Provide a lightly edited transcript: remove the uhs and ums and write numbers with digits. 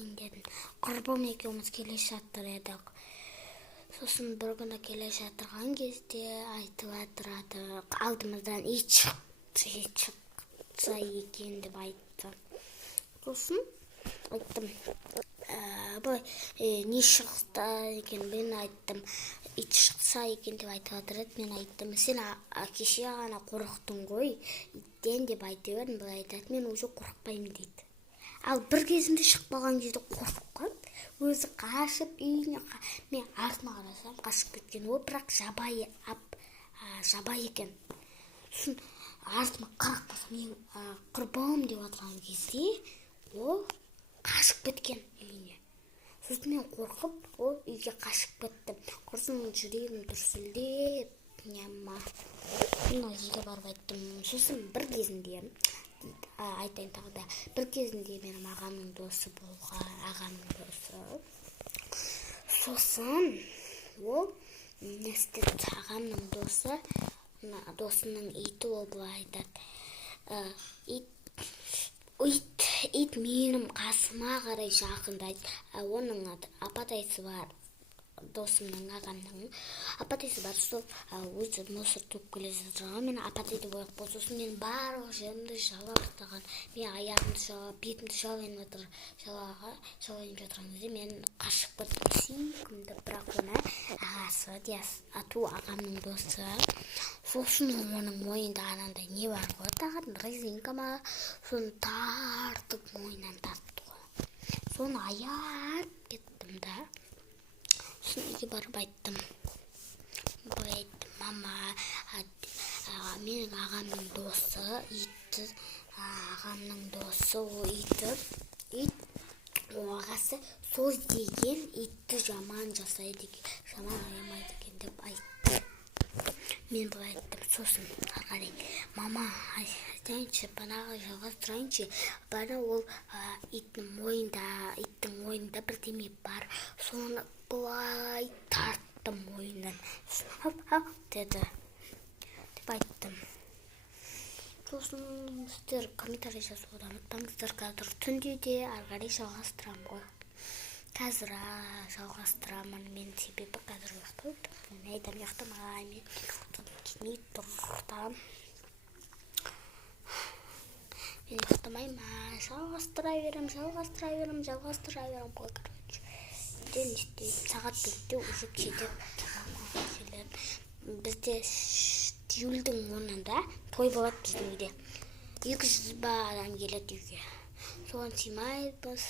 айтайын дедім. Құрбым екеуміз келе жатыр едік. Сосын бір күні келе жатырған кезде айтып жатырады, алдымыздан ит шықса екен деп айтты. Сосын айттым, не шықты екен, мен айттым, ит шықса екен деп айтып жатыр еді. Мен айттым, сен кеше ғана қорықтың ғой, иттен деп айтып едім. Бұл айтады, мен уже қорықпаймын дейді. Ал бір кезінде шығып қалған кезде қорыққан, өзі қашып үйіне, мен артыма қарасам қашып кеткен. Ол бірақ жабай екен. Сосын артыма қарап қалсам, мен құрбым деп отырған кезде ол қашып кеткен үйіне. Сосын мен қорқып, ол үйге қашып кеттім. Құрсын жүрегім дүрсілдеп, мен ол жерге барып айттым. Сосын бір кезінде айтайын тағы да, бір кезінде менің ағамның досы болған, ағамның досы. Сосын ол не істеді, ағамның досы, досының иті ол былай айтады, ит менің қасыма қарай жақындайды. Оның апатайсы бар, досымның, ағамның апатайсы бар. Сол өзі мусор төгіп келе жатырған, мен апатайды бояқ болды. Сосын мен барлық жерімді жала бастаған. Мен аяғымды жала, бетімді жалайып жатырған кезде мен қашып кеттім сүйкімді, бірақ оны ағасы, ату ағамның досы. Сосын оның мойнында анандай не бар ғой, тағатын резинка ма, соны тартып мойнынан тартты ғой. Соны аяп кеттім да. Сосын үйге барып айттым, мама, менің ағамның досы, ағамның досы, ол ол ағасы сол деген итті жаман жасайды екен, жаман аямайды екен деп айтты. Мен бұл айттым. Сосын қарай, мама, айтайыншы, банағы жалғастырайыншы, бана ол иттің мойнында бірдеме бар, соны бұлай тарттым мойнынан. Деді деп айттым. Сосын сіздер комментарий жазуды ұмытпаңыздар. Қазір түнде де ары қарай жалғастырамын ғой. Қазір жалғастырамын. Мен себебі қазір ұйықтайды. Мен айтам ұйықтамаймын. Мен тұрдам. Мен ұйықтамаймын. Жалғастыра берем ғой. Сағат 4-те уже кетіп. Бізде июльдің 10-ында той болады біздің үйде. 200 адам келеді үйге. Соған сыймаймыз.